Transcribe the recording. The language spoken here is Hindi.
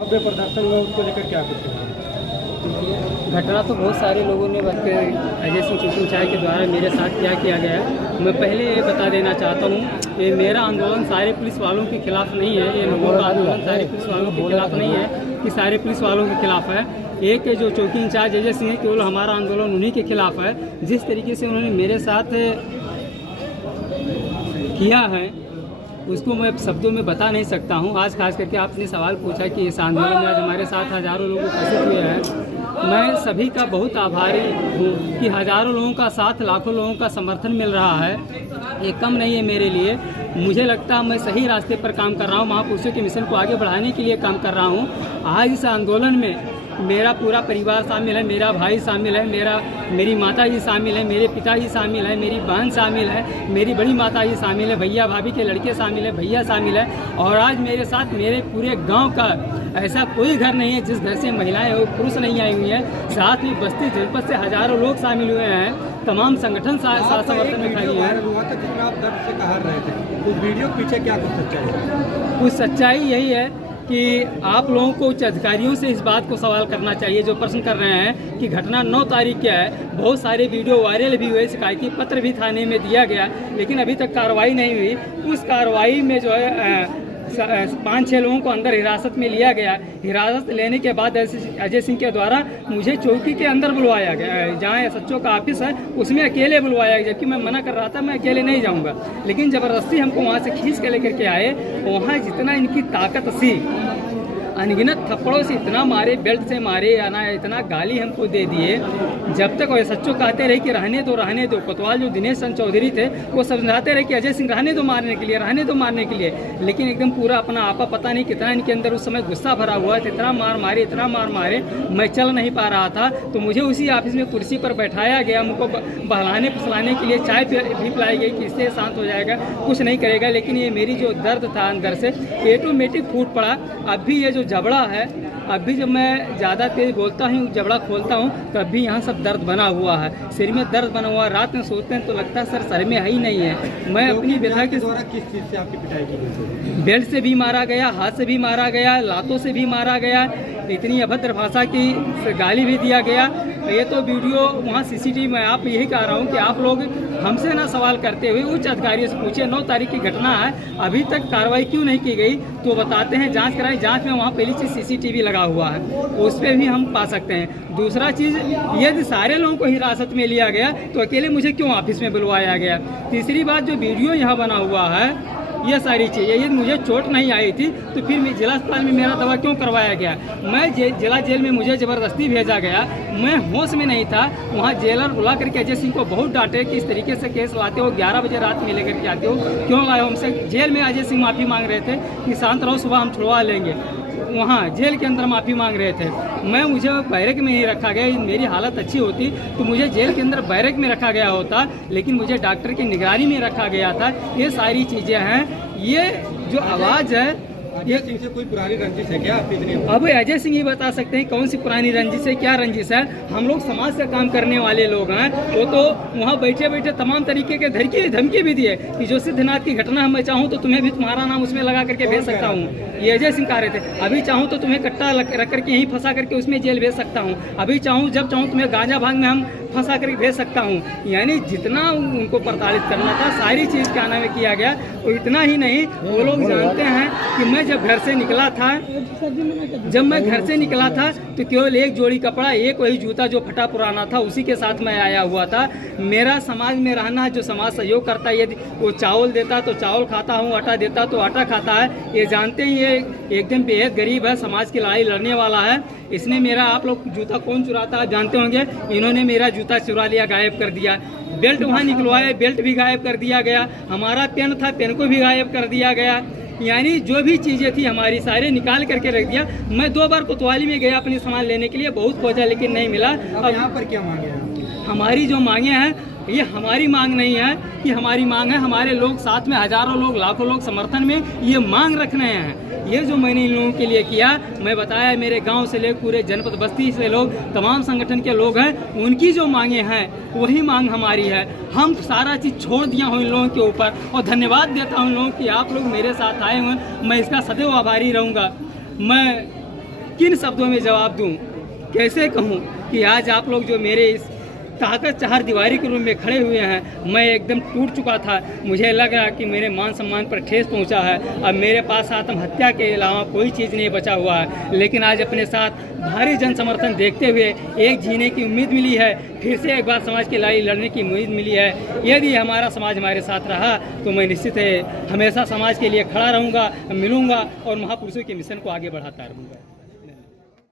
भव्य प्रदर्शन में उसको लेकर क्या कुछ कहेंगे? घटना तो बहुत सारे लोगों ने अजय सिंह चौकी चाय के द्वारा मेरे साथ क्या किया गया है। मैं पहले ये बता देना चाहता हूँ, ये मेरा आंदोलन सारे पुलिस वालों के खिलाफ नहीं है। ये लोगों का आंदोलन सारे पुलिस वालों के खिलाफ नहीं है कि सारे पुलिस वालों के खिलाफ है। एक जो चौकी इंचार्ज अजय सिंह है, केवल हमारा आंदोलन उन्हीं के खिलाफ है। जिस तरीके से उन्होंने मेरे साथ किया है उसको मैं शब्दों में बता नहीं सकता हूँ। आज खास करके आपने सवाल पूछा कि इस आंदोलन में आज हमारे साथ हज़ारों लोग उपस्थित हुए हैं। मैं सभी का बहुत आभारी हूँ कि हज़ारों लोगों का साथ, लाखों लोगों का समर्थन मिल रहा है। ये कम नहीं है मेरे लिए। मुझे लगता है मैं सही रास्ते पर काम कर रहा हूँ, महापुरुषों के मिशन को आगे बढ़ाने के लिए काम कर रहा हूँ। आज इस आंदोलन में मेरा पूरा परिवार शामिल है, मेरा भाई शामिल है, मेरी माता जी शामिल है, मेरे पिताजी शामिल है, मेरी बहन शामिल है, मेरी बड़ी माता जी शामिल है, भैया भाभी के लड़के शामिल है, भैया शामिल है। और आज मेरे साथ मेरे पूरे गांव का ऐसा कोई घर नहीं है जिस घर से महिलाएं और पुरुष नहीं आई हुई हैं। साथ में बस्ती जनपद से हज़ारों लोग शामिल हुए हैं। तमाम संगठन समर्थन में खड़ी है। हुआ था जिसमें आप दर्द से कहा रहे थे, उस वीडियो के पीछे क्या कुछ सच्चाई है? कुछ सच्चाई यही है कि आप लोगों को उच्च अधिकारियों से इस बात को सवाल करना चाहिए जो प्रश्न कर रहे हैं कि घटना 9 तारीख क्या है। बहुत सारे वीडियो वायरल भी हुए, शिकायती पत्र भी थाने में दिया गया, लेकिन अभी तक कार्रवाई नहीं हुई। उस कार्रवाई में जो है 5-6 लोगों को अंदर हिरासत में लिया गया। हिरासत लेने के बाद अजय सिंह के द्वारा मुझे चौकी के अंदर बुलवाया गया, जहाँ एसएचओ का ऑफिस है उसमें अकेले बुलवाया गया, जबकि मैं मना कर रहा था मैं अकेले नहीं जाऊँगा। लेकिन ज़बरदस्ती हमको वहाँ से खींच के लेकर के आए। वहाँ जितना इनकी ताकत थी, अनगिनत थप्पड़ों से इतना मारे, बेल्ट से मारे, आना इतना गाली हमको दे दिए। जब तक वो सच्चो कहते रहे कि रहने दो। कोतवाल जो दिनेश चंद चौधरी थे वो समझाते रहे कि अजय सिंह रहने दो मारने के लिए, रहने दो मारने के लिए। लेकिन एकदम पूरा अपना आपा पता नहीं कितना इनके अंदर उस समय गुस्सा भरा हुआ था। इतना मार मारे मैं चल नहीं पा रहा था। तो मुझे उसी ऑफिस में कुर्सी पर बैठाया गया, मुझको बहलाने फुसलाने के लिए चाय भी पिलाई गई कि इससे शांत हो जाएगा, कुछ नहीं करेगा। लेकिन ये मेरी जो दर्द था अंदर से ऑटोमेटिक फूट पड़ा। अब भी ये जो जबड़ा है, अभी जब मैं ज़्यादा तेज़ बोलता हूँ, जबड़ा खोलता हूँ, तो अभी यहाँ सब दर्द बना हुआ है, सिर में दर्द बना हुआ है। रात में सोते हैं तो लगता है सर में है ही नहीं है। मैं अपनी व्यथा के द्वारा किस चीज़ से आपकी पिटाई की गई? बेल्ट से भी मारा गया, हाथ से भी मारा गया, लातों से भी मारा गया, इतनी अभद्र भाषा की गाली भी दिया गया। ये तो वीडियो वहाँ सीसीटीवी में, आप यही कह रहा हूँ कि आप लोग हमसे ना सवाल करते हुए उच्च अधिकारियों से पूछे। 9 तारीख की घटना है, अभी तक कार्रवाई क्यों नहीं की गई? तो बताते हैं जांच कराई। जांच में वहाँ पहली चीज़ सीसीटीवी लगा हुआ है, उस पर भी हम पा सकते हैं। दूसरा चीज़, यदि सारे लोगों को हिरासत में लिया गया तो अकेले मुझे क्यों ऑफिस में बुलवाया गया? तीसरी बात, जो वीडियो यहाँ बना हुआ है, ये सारी चीज़ें, यदि मुझे चोट नहीं आई थी तो फिर जिला अस्पताल में मेरा दवा क्यों करवाया गया? मैं जिला जेल में मुझे ज़बरदस्ती भेजा गया, मैं होश में नहीं था। वहाँ जेलर बुला करके अजय सिंह को बहुत डांटे कि इस तरीके से केस लाते हो, 11 बजे रात में लेकर के आते हो, क्यों लाए हो? हमसे जेल में अजय सिंह माफ़ी मांग रहे थे कि शांत रहो, सुबह हम छुड़वा लेंगे। वहाँ जेल के अंदर माफ़ी मांग रहे थे। मुझे बैरक में ही रखा गया। मेरी हालत अच्छी होती तो मुझे जेल के अंदर बैरक में रखा गया होता, लेकिन मुझे डॉक्टर की निगरानी में रखा गया था। ये सारी चीज़ें हैं। ये जो आवाज़ है, अजय सिंह से कोई पुरानी रंजिश है क्या? अब अजय सिंह ही बता सकते हैं कौन सी पुरानी रंजिश है, क्या रंजिश है। हम लोग समाज से काम करने वाले लोग हैं। वो तो वहाँ बैठे बैठे तमाम तरीके के धमकी भी दिए कि जो सिद्धनाथ की घटना मैं चाहूँ तो तुम्हें भी तुम्हारा नाम उसमें लगा करके भेज सकता हूँ। ये अजय सिंह कह रहे थे। अभी चाहूँ तो तुम्हें कट्टा रख करके यहीं फंसा करके उसमें जेल भेज सकता हूँ। अभी चाहूँ, जब चाहूँ तुम्हें गांजा भांग में हम फंसा करके भेज सकता हूँ। यानी जितना उनको प्रताड़ित करना था सारी चीज़ क्या नाम किया गया। और इतना ही नहीं, वो लोग जानते हैं कि मैं जब घर से निकला था तो केवल एक जोड़ी कपड़ा, एक वही जूता जो फटा पुराना था, उसी के साथ मैं आया हुआ था। मेरा समाज में रहना है, जो समाज सहयोग करता है, यदि वो चावल देता तो चावल खाता हूँ, आटा देता तो आटा खाता है। ये जानते ही ये एकदम बेहद गरीब है, समाज की लड़ाई लड़ने वाला है। इसने मेरा, आप लोग जूता कौन चुराता है जानते होंगे, इन्होंने मेरा जूता चुरा लिया, गायब कर दिया। बेल्ट वहाँ निकलवाया, बेल्ट भी गायब कर दिया गया। हमारा पेन था, पेन को भी गायब कर दिया गया। यानी जो भी चीज़ें थी हमारी सारे निकाल करके रख दिया। मैं 2 बार कोतवाली में गया अपने सामान लेने के लिए, बहुत खोजा लेकिन नहीं मिला। अब यहाँ पर क्या मांगे हैं? हमारी जो मांगे हैं, ये हमारी मांग नहीं है कि हमारी मांग है, हमारे लोग साथ में हज़ारों लोग, लाखों लोग समर्थन में ये मांग रख रहे हैं। ये जो मैंने इन लोगों के लिए किया, मैं बताया मेरे गांव से ले पूरे जनपद बस्ती से लोग, तमाम संगठन के लोग हैं, उनकी जो मांगे हैं वही मांग हमारी है। हम सारा चीज़ छोड़ दिया हूँ इन लोगों के ऊपर, और धन्यवाद देता हूँ इन लोगों कि आप लोग मेरे साथ आए हुए। मैं इसका सदैव आभारी रहूँगा। मैं किन शब्दों में जवाब दूं, कैसे कहूं कि आज आप लोग जो मेरे इस ताकत चार दीवारी के रूम में खड़े हुए हैं, मैं एकदम टूट चुका था। मुझे लग रहा कि मेरे मान सम्मान पर ठेस पहुंचा है। अब मेरे पास आत्महत्या के अलावा कोई चीज़ नहीं बचा हुआ है। लेकिन आज अपने साथ भारी जन समर्थन देखते हुए एक जीने की उम्मीद मिली है, फिर से एक बार समाज की लड़ाई लड़ने की उम्मीद मिली है। यदि हमारा समाज हमारे साथ रहा तो मैं निश्चित है हमेशा समाज के लिए खड़ा रहूँगा, मिलूँगा और महापुरुषों के मिशन को आगे बढ़ाता रहूँगा।